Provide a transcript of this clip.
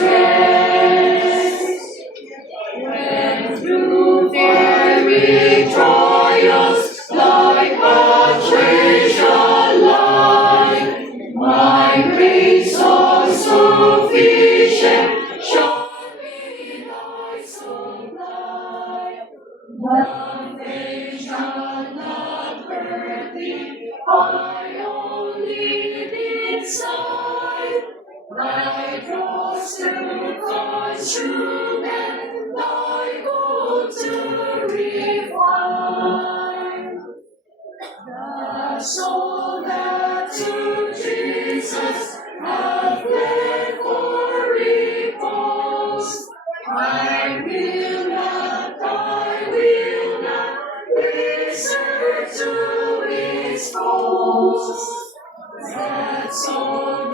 distress. When through fiery trials, like a treasure light, my grace of sufficient shall be thy supply. Nothing shall not hurt thee, I only inside. Thy cross to consume and thy gold to refine. The soul that to Jesus hath fled for repose, I will not return to its foes. That soul